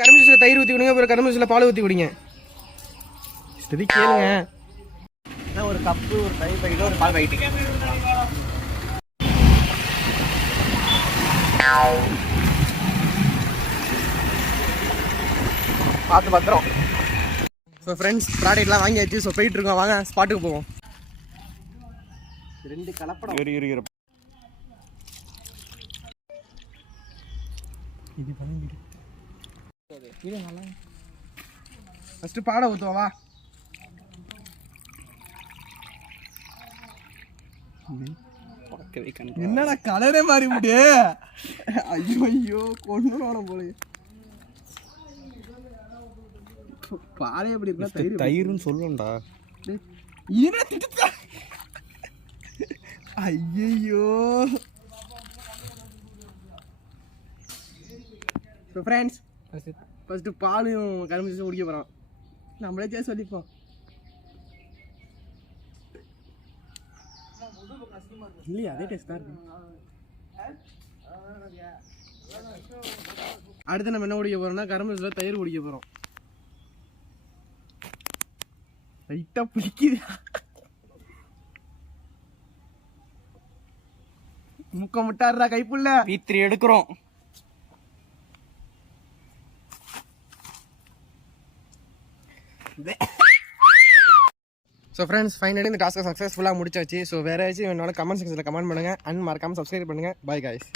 கரும்பு ஜூஸில் தயிர் ஊற்றி விடுங்க, அப்புறம் கரும்பு ஜூஸில் பால் ஊற்றி விடுங்க. சரி கேளுங்க. ஒரு கப்பு, ஒரு தயிர் பாக்கெட், ஒரு பால் பாக்கெட். பார்த்து பத்திரம். ஸோ ஃப்ரெண்ட்ஸ், ப்ராடக்ட்லாம் வாங்கியாச்சு. ஸோ போயிட்டு இருக்கோம், வாங்க ஸ்பாட்டுக்கு போவோம். 2 கலப்படம். இது பண்ணி இது நல்லா. ஃபஸ்ட்டு பாலை ஊற்றுவா வா. என்னடா கலரே மாறி விடு. ஐயோ ஐயோ கொண்டு போல. பாலே எப்படி இருக்கா? தயிர்னு சொல்லுண்டா. ஐயோ. ஸோ ஃப்ரெண்ட்ஸ், ஃபஸ்ட்டு பாலையும் கரும்பு ஜூஸும் குடிக்க போகிறோம். நம்மளே சொல்லிப்போம். இல்லையா, அதே டேஸ்ட் தான் இருக்கு. அடுத்து நம்ம என்ன குடிக்க போறோம்னா கரும்பு ஜூஸ்ல தயிர் குடிக்க போறோம். லைட்டா பிடிக்குது. முக்க முட்டாடுறா கைப்புள்ள. P3 எடுக்கிறோம். ஸோ ஃப்ரெண்ட்ஸ், ஃபைனலி இந்த டாஸ்க்கை சக்ஸஸ்ஃபுல்லாக முடிச்சாச்சு. ஸோ வேறு ஏதாச்சும் என்னோட கமெண்ட் செக்ஷனில் கமெண்ட் பண்ணுங்கள். அண்ட் மறக்காமல் சப்ஸ்கிரைப் பண்ணுங்கள். By guys.